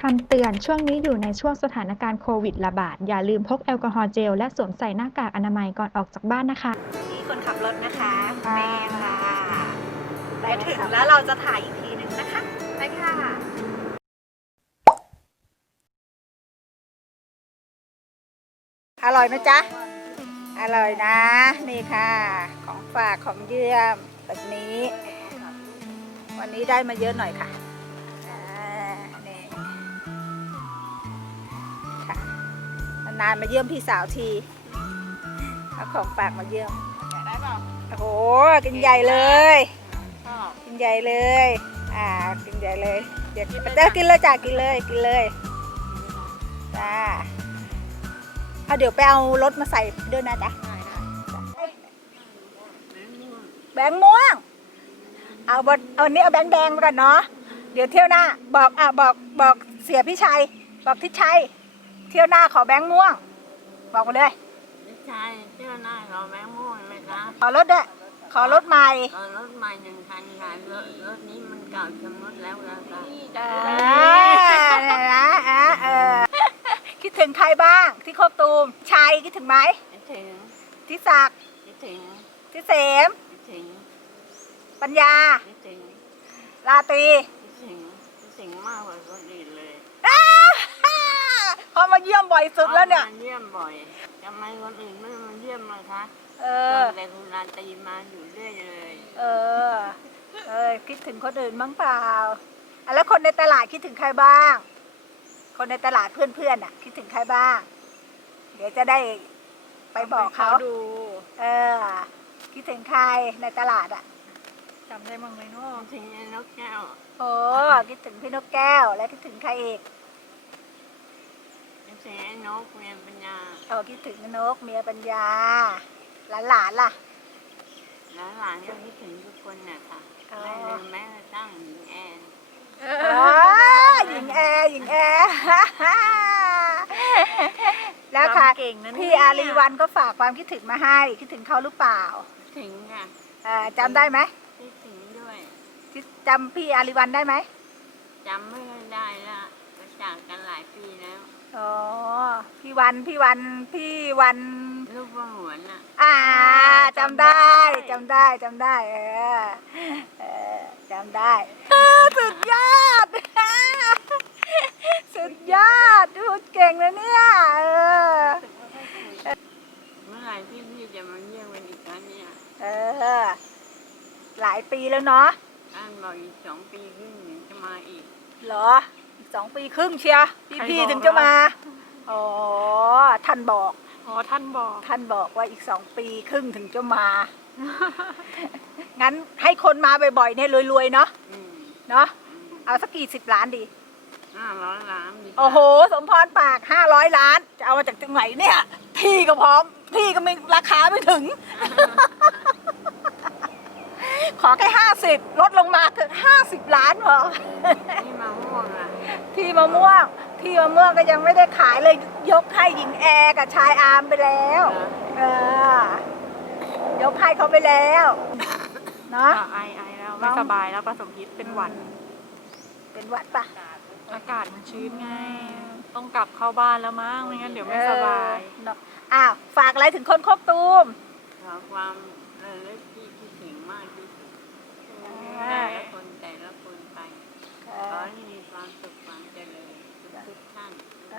คำเตือนช่วงนี้อยู่ในช่วงสถานการณ์โควิดระบาดอย่าลืมพกแอลกอฮอล์เจลและสวมใส่หน้ากากอนามัยก่อนออกจากบ้านนะคะนี่คนขับรถนะคะแม่ค่ะไปถึงแล้วเราจะถ่ายอีกทีหนึ่งนะคะไปค่ะอร่อยไหมจ๊ะอร่อยนะนี่ค่ะของฝากของเยี่ยมแบบนี้วันนี้ได้มาเยอะหน่อยค่ะนี่ค่ะนานๆมาเยี่ยมพี่สาวทีเอาของฝากมาเยี่ยมได้เปล่าโอ้โหกินใหญ่เลยกินใหญ่เลยกินใหญ่เลยเดี๋ยวกินเลยจ้ะกินเลยจ้าเดี๋ยวไปเอารถมาใส่ด้วยนะจ๊ะแบงค์ม่วงเอาวันนี้เอาแบงค์แดงมาก่อนเนาะเดี๋ยวเที่ยวหน้าบอกเสียพี่ชัยบอกทิศชัยเที่ยวหน้าขอแบงค์ม่วงบอกมาเลยทิศชัยเที่ยวหน้าขอแบงค์ม่วงไหมคะขอรถด้วยขอรถใหม่ขอรถใหม่1 คันค่ะรถนี้มันเก่าชำรุดแล้วค่ะคิดถึงใครบ้างที่โคกตูมชัยคิดถึงไหมคิดถึงทิศักดิ์คิดถึงทิเสมคิดถึงปัญญาคิดถึงราตรีคิดถึงมากกว่าคนอื่นเลยพอมาเยี่ยมบ่อยสุดแล้วเนี่ยเยี่ยมบ่อยทำไมคนอื่นไม่มาเยี่ยมเลยคะแต่คุณราตรีมาอยู่เรื่อยเลยคิดถึงคนอื่นบ้างเปล่าแล้วคนในตลาดคิดถึงใครบ้างคนในตลาดเพื่อนๆคิดถึงใครบ้างเดี๋ยวจะได้ไปบอกเขาดูคิดถึงใครในตลาดจำได้มั้งไหมเนาะคิดถึงนกแก้วคิดถึงพี่นกแก้วและคิดถึงใครอีกคิดถึงนกเมียปัญญาคิดถึงนกเมียปัญญาหลานล่ะหลานก็คิดถึงทุกคนน่ะค่ะไม่ลืมแม้กระทั่งหญิงแอนหญิงแอร์แล้วค่ะพี่อารีวันก็ฝากความคิดถึงมาให้คิดถึงเขาหรือเปล่าถึงค่ะจำได้ไหมคิดถึงด้วยจำพี่อารีวันได้ไหมจำไม่ได้ละก็จากกันหลายปีแล้วพี่วันลูกประหวนอ่ะจำได้จำได้จำได้สุดยอดสุดยอดพูดเก่งนะเนี่ยเมื่อไหร่พี่จะมาเยี่ยมกันอีกครั้งเนี่ยหลายปีแล้วเนาะท่านบอกอีก2 ปีครึ่งถึงจะมาอีกเหรออีก2 ปีครึ่งเชียร์พี่ถึงจะมาท่านบอกท่านบอกว่าอีก2 ปีครึ่งถึงจะมางั้นให้คนมาบ่อยๆเนี่ยรวยๆเนาะเอาสักกี่10 ล้านดี 500 ล้านดีโอ้โหสมพรปาก500 ล้านจะเอามาจากตรงไหนเนี่ยที่ก็พร้อมที่ก็ไม่ราคาไม่ถึงขอแค่50ลดลงมาเถิด50 ล้านพอที่มะม่วงที่มะม่วงก็ยังไม่ได้ขายเลยยกให้หญิงแอร์กับชายอาร์มไปแล้วยกให้เขาไปแล้วเนาะไอแล้วไม่สบายแล้วผสมพิษเป็นหวัดปะอากาศมันชื้นไงต้องกลับเข้าบ้านแล้วมั้งไม่งั้นเดี๋ยวไม่สบายฝากอะไรถึงคนโคกตูมขอความระลึกที่คิดถึงมากที่สุดแต่ละคนไปขอให้มีความสุขความเจริญทุกท่านทุก